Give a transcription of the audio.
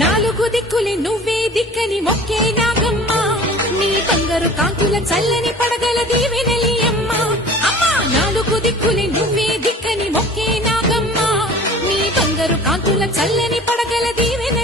నాలుగు దిక్కులే నువ్వే దిక్కని మొక్కే నాగమ్మ నీ బంగారు కాంతుల చల్లని పడగల దీవెనలి అమ్మ అమ్మా నాలుగు దిక్కులే నువ్వే దిక్కని మొక్కే నాగమ్మ నీ బంగారు కాంతుల చల్లని పడగల దీవెన